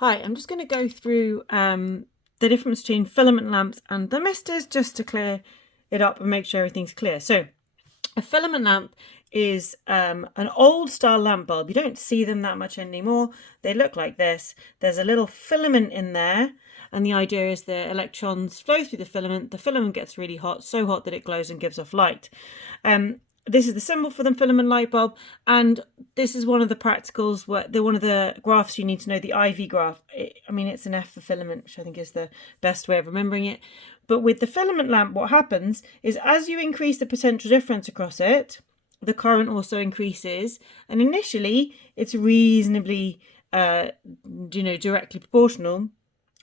Hi, I'm just going to go through the difference between filament lamps and thermistors just to clear it up and make sure everything's clear. So a filament lamp is an old style lamp bulb. You don't see them that much anymore. They look like this. There's a little filament in there, and the idea is the electrons flow through the filament. The filament gets really hot, so hot that it glows and gives off light. This is the symbol for the filament light bulb, and this is one of the practicals, one of the graphs you need to know, the IV graph. It's an F for filament, which I think is the best way of remembering it. But with the filament lamp, what happens is as you increase the potential difference across it, the current also increases, and initially it's reasonably directly proportional.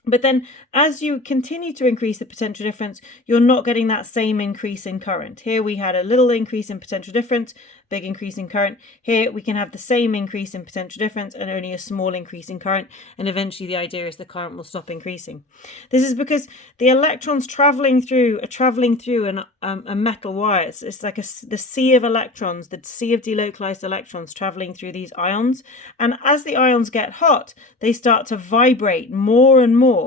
But then as you continue to increase the potential difference, you're not getting that same increase in current. Here we had a little increase in potential difference, big increase in current. Here we can have the same increase in potential difference and only a small increase in current. And eventually the idea is the current will stop increasing. This is because the electrons traveling through a metal wire. It's like the sea of electrons, the sea of delocalized electrons traveling through these ions. And as the ions get hot, they start to vibrate more and more.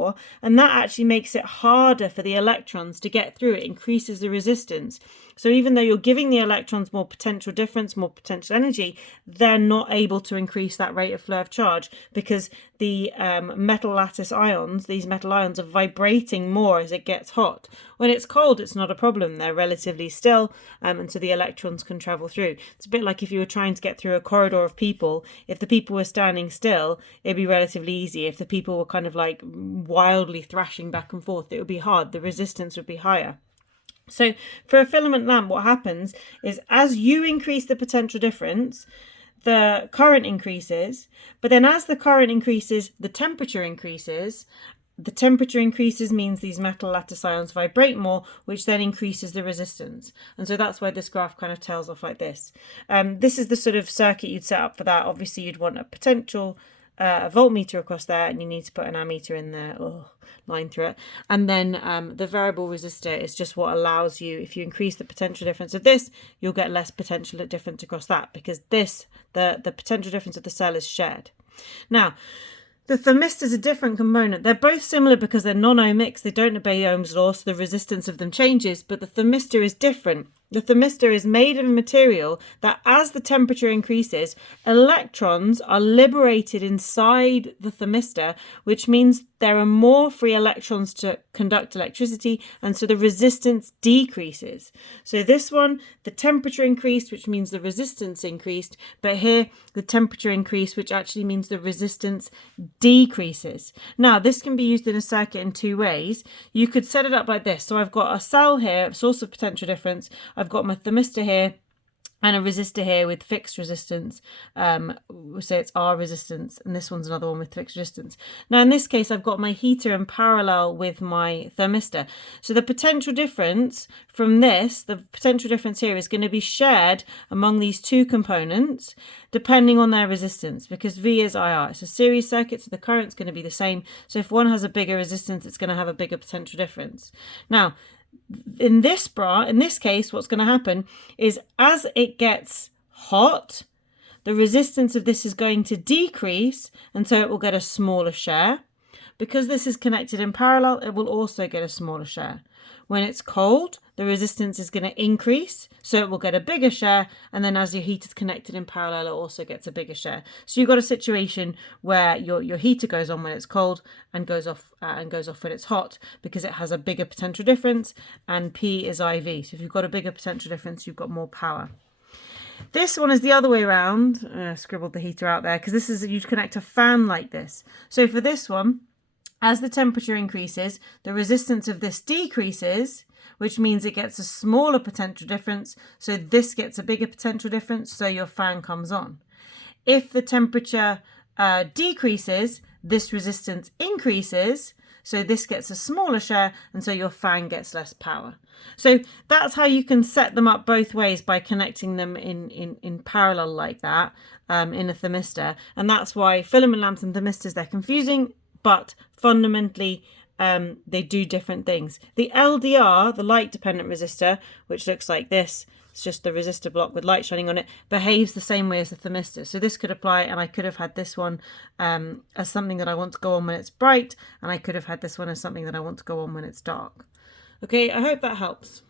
And that actually makes it harder for the electrons to get through. It increases the resistance. So even though you're giving the electrons more potential difference, more potential energy, they're not able to increase that rate of flow of charge because the metal lattice ions, these metal ions, are vibrating more as it gets hot. When it's cold, it's not a problem. They're relatively still, and so the electrons can travel through. It's a bit like if you were trying to get through a corridor of people. If the people were standing still, it'd be relatively easy. If the people were kind of like wildly thrashing back and forth, it would be hard. The resistance would be higher. So for a filament lamp, what happens is as you increase the potential difference, the current increases, but then as the current increases, the temperature increases. The temperature increases means these metal lattice ions vibrate more, which then increases the resistance. And so that's why this graph kind of tails off like this. This is the sort of circuit you'd set up for that. Obviously, you'd want a potential, a voltmeter across there, and you need to put an ammeter in there, line through it. And then the variable resistor is just what allows you, if you increase the potential difference of this, you'll get less potential difference across that, because the potential difference of the cell is shared. Now, the thermistor is a different component. They're both similar because they're non-ohmics. They don't obey Ohm's law, so the resistance of them changes, but the thermistor is different. The thermistor is made of a material that as the temperature increases, electrons are liberated inside the thermistor, which means there are more free electrons to conduct electricity, and so the resistance decreases. So this one, the temperature increased, which means the resistance increased, but here the temperature increased, which actually means the resistance decreases. Now, this can be used in a circuit in two ways. You could set it up like this. So I've got a cell here, a source of potential difference. I've got my thermistor here and a resistor here with fixed resistance. We'll say it's R resistance, and this one's another one with fixed resistance. Now in this case, I've got my heater in parallel with my thermistor. So the potential difference from this, the potential difference here is going to be shared among these two components depending on their resistance, because V is IR. It's a series circuit, so the current's going to be the same. So if one has a bigger resistance, it's going to have a bigger potential difference. Now, in this case, what's going to happen is as it gets hot, the resistance of this is going to decrease, and so it will get a smaller share. Because this is connected in parallel, it will also get a smaller share. When it's cold, the resistance is going to increase, so it will get a bigger share, and then as your heater is connected in parallel, it also gets a bigger share. So you've got a situation where your heater goes on when it's cold and goes off when it's hot, because it has a bigger potential difference, and P is IV. So if you've got a bigger potential difference, you've got more power. This one is the other way around. I scribbled the heater out there because this is, you'd connect a fan like this. So for this one, as the temperature increases, the resistance of this decreases, which means it gets a smaller potential difference. So this gets a bigger potential difference, so your fan comes on. If the temperature decreases, this resistance increases, so this gets a smaller share, and so your fan gets less power. So that's how you can set them up both ways, by connecting them in parallel like that in a thermistor. And that's why filament lamps and thermistors, they're confusing, but fundamentally they do different things. The LDR, the light dependent resistor, which looks like this, it's just the resistor block with light shining on it, behaves the same way as the thermistor. So this could apply, and I could have had this one as something that I want to go on when it's bright, and I could have had this one as something that I want to go on when it's dark. Okay, I hope that helps.